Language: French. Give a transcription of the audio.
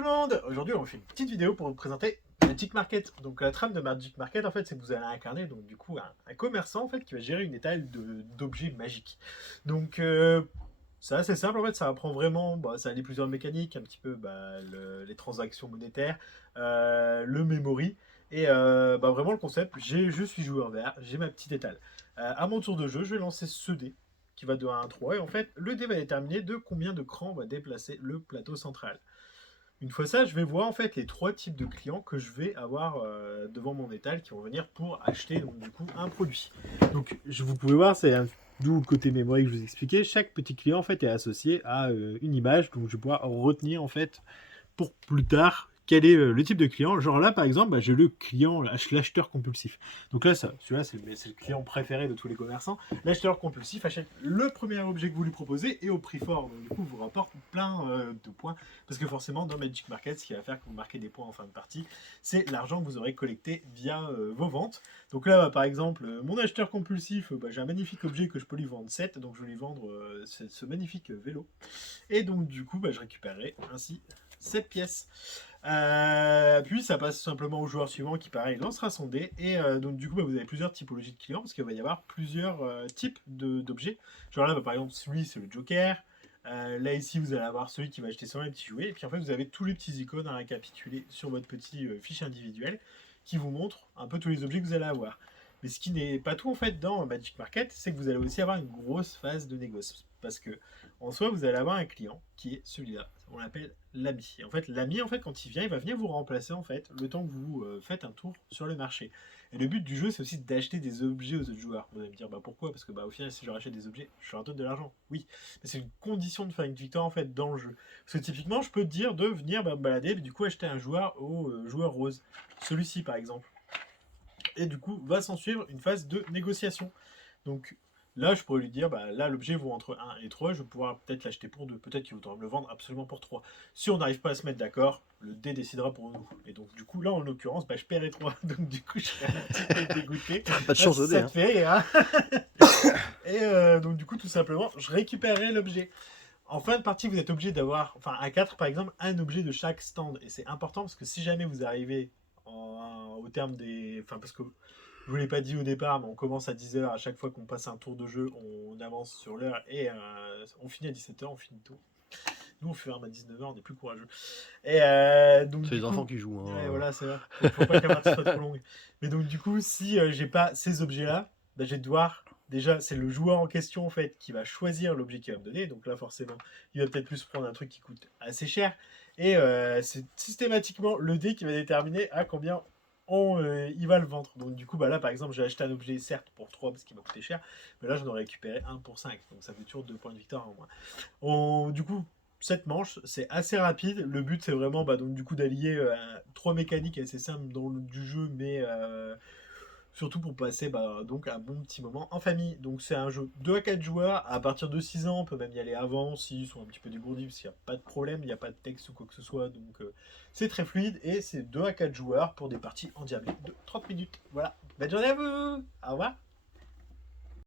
le monde! Aujourd'hui, on fait une petite vidéo pour vous présenter Magic Market. Donc, la trame de Magic Market, en fait, c'est que vous allez incarner donc, du coup, un commerçant en fait, qui va gérer une étale d'objets magiques. Donc, c'est assez simple, en fait, ça apprend vraiment, ça a les plusieurs mécaniques, un petit peu les transactions monétaires, le memory, et vraiment le concept, je suis joueur vert, j'ai ma petite étale. À mon tour de jeu, je vais lancer ce dé, qui va de 1 à 3, et en fait, le dé va déterminer de combien de crans on va déplacer le plateau central. Une fois ça, je vais voir en fait les trois types de clients que je vais avoir devant mon étal qui vont venir pour acheter donc du coup un produit. Donc vous pouvez voir, d'où le côté mémoire que je vous expliquais. Chaque petit client en fait est associé à une image, donc je vais pouvoir retenir en fait pour plus tard quel est le type de client. Genre là, par exemple, j'ai le client, l'acheteur compulsif. Donc là, celui-là, c'est le client préféré de tous les commerçants. L'acheteur compulsif achète le premier objet que vous lui proposez et au prix fort. Donc du coup, vous rapporte plein de points. Parce que forcément, dans Magic Market, ce qui va faire que vous marquez des points en fin de partie, c'est l'argent que vous aurez collecté via vos ventes. Donc là, par exemple, mon acheteur compulsif, j'ai un magnifique objet que je peux lui vendre 7. Donc je vais lui vendre ce magnifique vélo. Et donc du coup, je récupérerai ainsi 7 pièces. Puis ça passe simplement au joueur suivant qui pareil lancera son dé et donc du coup vous avez plusieurs typologies de clients parce qu'il va y avoir plusieurs types d'objets. Genre là par exemple celui c'est le Joker. Là ici vous allez avoir celui qui va acheter son petit jouet et puis en fait vous avez tous les petits icônes à récapituler sur votre petit fiche individuelle qui vous montre un peu tous les objets que vous allez avoir. Mais ce qui n'est pas tout en fait dans Magic Market, c'est que vous allez aussi avoir une grosse phase de négoce. Parce que en soi, vous allez avoir un client qui est celui-là. On l'appelle l'ami. Et en fait, l'ami, en fait, quand il vient, il va venir vous remplacer en fait le temps que vous faites un tour sur le marché. Et le but du jeu, c'est aussi d'acheter des objets aux autres joueurs. Vous allez me dire, pourquoi? Parce que au final, si je rachète des objets, je leur donne de l'argent. Oui, mais c'est une condition de faire une victoire en fait dans le jeu. Parce que typiquement, je peux te dire de venir me balader, mais du coup acheter un joueur au joueur rose. Celui-ci, par exemple. Et du coup, va s'en suivre une phase de négociation. Donc là, je pourrais lui dire, là, l'objet vaut entre 1 et 3, je vais pouvoir peut-être l'acheter pour 2, peut-être qu'il voudra me le vendre absolument pour 3. Si on n'arrive pas à se mettre d'accord, le dé décidera pour nous. Et donc, du coup, là, en l'occurrence, je paierai 3. Donc, du coup, je serai un petit peu dégoûté. Pas de chance au dé, Ça hein. te fait rire, hein. Et donc, du coup, tout simplement, je récupérerai l'objet. En fin de partie, vous êtes obligé d'avoir, enfin, à 4 par exemple, un objet de chaque stand. Et c'est important parce que si jamais vous arrivez au terme des. Enfin, parce que je vous l'ai pas dit au départ, mais on commence à 10h. À chaque fois qu'on passe un tour de jeu, on avance sur l'heure et on finit à 17h, on finit tôt. Nous, on fait à 19h, on est plus courageux. Et donc, C'est du les enfants coup, qui jouent. ouais, Hein. voilà, c'est vrai. Faut pas que la partie soit trop longue. Mais donc, du coup, si j'ai pas ces objets-là, je vais devoir. Déjà, c'est le joueur en question en fait qui va choisir l'objet qu'il va me donner. Donc là, forcément, il va peut-être plus prendre un truc qui coûte assez cher. Et c'est systématiquement le dé qui va déterminer à combien il va le vendre. Donc du coup, là, par exemple, j'ai acheté un objet, certes, pour 3 parce qu'il m'a coûté cher. Mais là, j'en aurais récupéré un pour 5. Donc ça fait toujours 2 points de victoire en moins. Du coup, cette manche, c'est assez rapide. Le but, c'est vraiment donc, du coup, d'allier 3 mécaniques assez simples du jeu, mais surtout pour passer donc un bon petit moment en famille. Donc c'est un jeu 2 à 4 joueurs. À partir de 6 ans, on peut même y aller avant s'ils sont un petit peu dégourdis, parce qu'il n'y a pas de problème, il n'y a pas de texte ou quoi que ce soit. Donc c'est très fluide et c'est 2 à 4 joueurs pour des parties endiablées de 30 minutes. Voilà. Bonne journée à vous. Au revoir.